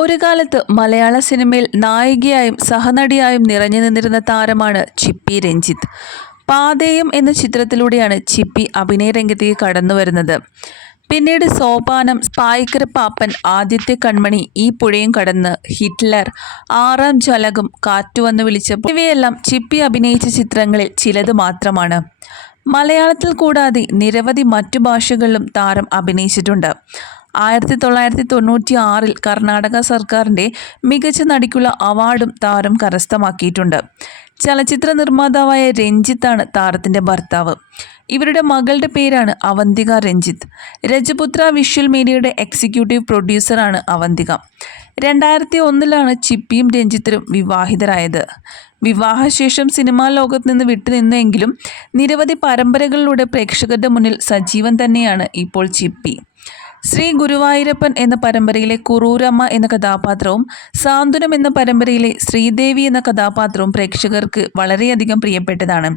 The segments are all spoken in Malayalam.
ഒരു കാലത്ത് മലയാള സിനിമയിൽ നായികയായും സഹനടിയായും നിറഞ്ഞു നിന്നിരുന്ന താരമാണ് ചിപ്പി രഞ്ജിത്ത്. പാതേയം എന്ന ചിത്രത്തിലൂടെയാണ് ചിപ്പി അഭിനയ രംഗത്തേക്ക് കടന്നു വരുന്നത്. പിന്നീട് സോപാനം, പായിക്കര പാപ്പൻ, ആദ്യത്തെ കൺമണി, ഈ പുഴയും കടന്ന്, ഹിറ്റ്ലർ, ആറാം ജലകം, കാറ്റുവന്നു വിളിച്ചപ്പോൾ ഇവയെല്ലാം ചിപ്പി അഭിനയിച്ച ചിത്രങ്ങളിൽ ചിലത് മാത്രമാണ്. മലയാളത്തിൽ കൂടാതെ നിരവധി മറ്റു ഭാഷകളിലും താരം അഭിനയിച്ചിട്ടുണ്ട്. 1996 കർണാടക സർക്കാരിൻ്റെ മികച്ച നടിക്കുള്ള അവാർഡും താരം കരസ്ഥമാക്കിയിട്ടുണ്ട്. ചലച്ചിത്ര നിർമ്മാതാവായ രഞ്ജിത്താണ് താരത്തിൻ്റെ ഭർത്താവ്. ഇവരുടെ മകളുടെ പേരാണ് അവന്തിക രഞ്ജിത്ത്. രജപുത്ര വിഷ്വൽ മീഡിയയുടെ എക്സിക്യൂട്ടീവ് പ്രൊഡ്യൂസറാണ് അവന്തിക. 2001 ചിപ്പിയും രഞ്ജിത്തും വിവാഹിതരായത്. വിവാഹശേഷം സിനിമാ ലോകത്ത് നിന്ന് വിട്ടുനിന്നെങ്കിലും നിരവധി പരമ്പരകളിലൂടെ പ്രേക്ഷകരുടെ മുന്നിൽ സജീവൻ തന്നെയാണ് ഇപ്പോൾ ചിപ്പി. ശ്രീ ഗുരുവായൂരപ്പൻ എന്ന പരമ്പരയിലെ കുറൂരമ്മ എന്ന കഥാപാത്രവും സാന്ത്വനം എന്ന പരമ്പരയിലെ ശ്രീദേവി എന്ന കഥാപാത്രവും പ്രേക്ഷകർക്ക് വളരെയധികം പ്രിയപ്പെട്ടതാണ്.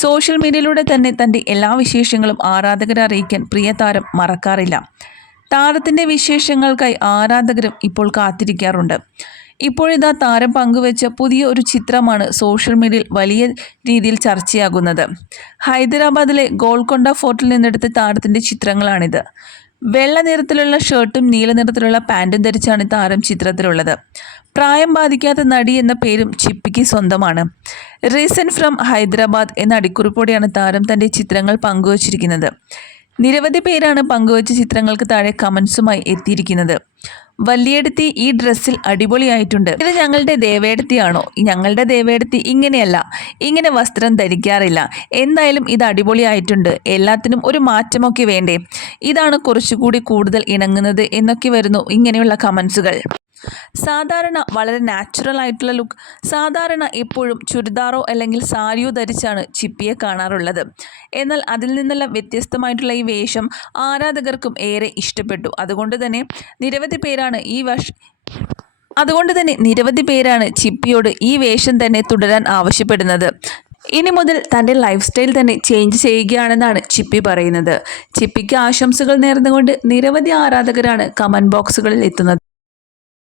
സോഷ്യൽ മീഡിയയിലൂടെ തന്നെ തൻ്റെ എല്ലാ വിശേഷങ്ങളും ആരാധകരെ അറിയിക്കാൻ പ്രിയ താരം മറക്കാറില്ല. താരത്തിൻ്റെ വിശേഷങ്ങൾക്കായി ആരാധകരും ഇപ്പോൾ കാത്തിരിക്കാറുണ്ട്. ഇപ്പോഴിതാ താരം പങ്കുവെച്ച പുതിയ ഒരു ചിത്രമാണ് സോഷ്യൽ മീഡിയയിൽ വലിയ രീതിയിൽ ചർച്ചയാകുന്നത്. ഹൈദരാബാദിലെ ഗോൾക്കൊണ്ട ഫോർട്ടിൽ നിന്നെടുത്ത താരത്തിൻ്റെ ചിത്രങ്ങളാണിത്. വെള്ള നിറത്തിലുള്ള ഷർട്ടും നീല നിറത്തിലുള്ള പാൻറ്റും ധരിച്ചാണ് താരം ചിത്രത്തിലുള്ളത്. പ്രായം ബാധിക്കാത്ത നടി എന്ന പേരും ചിപ്പിക്ക് സ്വന്തമാണ്. റീസെൻറ്റ് ഫ്രം ഹൈദരാബാദ് എന്ന അടിക്കുറിപ്പോടെയാണ് താരം തൻ്റെ ചിത്രങ്ങൾ പങ്കുവച്ചിരിക്കുന്നത്. നിരവധി പേരാണ് പങ്കുവച്ച ചിത്രങ്ങൾക്ക് താഴെ കമൻസുമായി എത്തിയിരിക്കുന്നത്. വല്യേടത്തി ഈ ഡ്രസ്സിൽ അടിപൊളിയായിട്ടുണ്ട്. ഇത് ഞങ്ങളുടെ ദേവേടത്തിയാണോ? ഞങ്ങളുടെ ദേവേടത്തി ഇങ്ങനെയല്ല, ഇങ്ങനെ വസ്ത്രം ധരിക്കാറില്ല. എന്തായാലും ഇത് അടിപൊളിയായിട്ടുണ്ട്. എല്ലാത്തിനും ഒരു മാറ്റമൊക്കെ വേണ്ടേ? ഇതാണ് കുറച്ചുകൂടി കൂടുതൽ ഇണങ്ങുന്നത് എന്നൊക്കെ വരുന്നു ഇങ്ങനെയുള്ള കമൻസുകൾ. സാധാരണ വളരെ നാച്ചുറൽ ആയിട്ടുള്ള ലുക്ക്. സാധാരണ എപ്പോഴും ചുരിദാറോ അല്ലെങ്കിൽ സാരിയോ ധരിച്ചാണ് ചിപ്പിയെ കാണാറുള്ളത്. എന്നാൽ അതിൽ നിന്നെല്ലാം വ്യത്യസ്തമായിട്ടുള്ള ഈ വേഷം ആരാധകർക്കും ഏറെ ഇഷ്ടപ്പെട്ടു. അതുകൊണ്ട് തന്നെ നിരവധി പേരാണ് ചിപ്പിയോട് ഈ വേഷം തന്നെ തുടരാൻ ആവശ്യപ്പെടുന്നത്. ഇനി മുതൽ തൻ്റെ ലൈഫ് സ്റ്റൈൽ തന്നെ ചേഞ്ച് ചെയ്യുകയാണെന്നാണ് ചിപ്പി പറയുന്നത്. ചിപ്പിക്ക് ആശംസകൾ നേർന്നുകൊണ്ട് നിരവധി ആരാധകരാണ് കമൻറ്റ് ബോക്സുകളിൽ എത്തുന്നത്.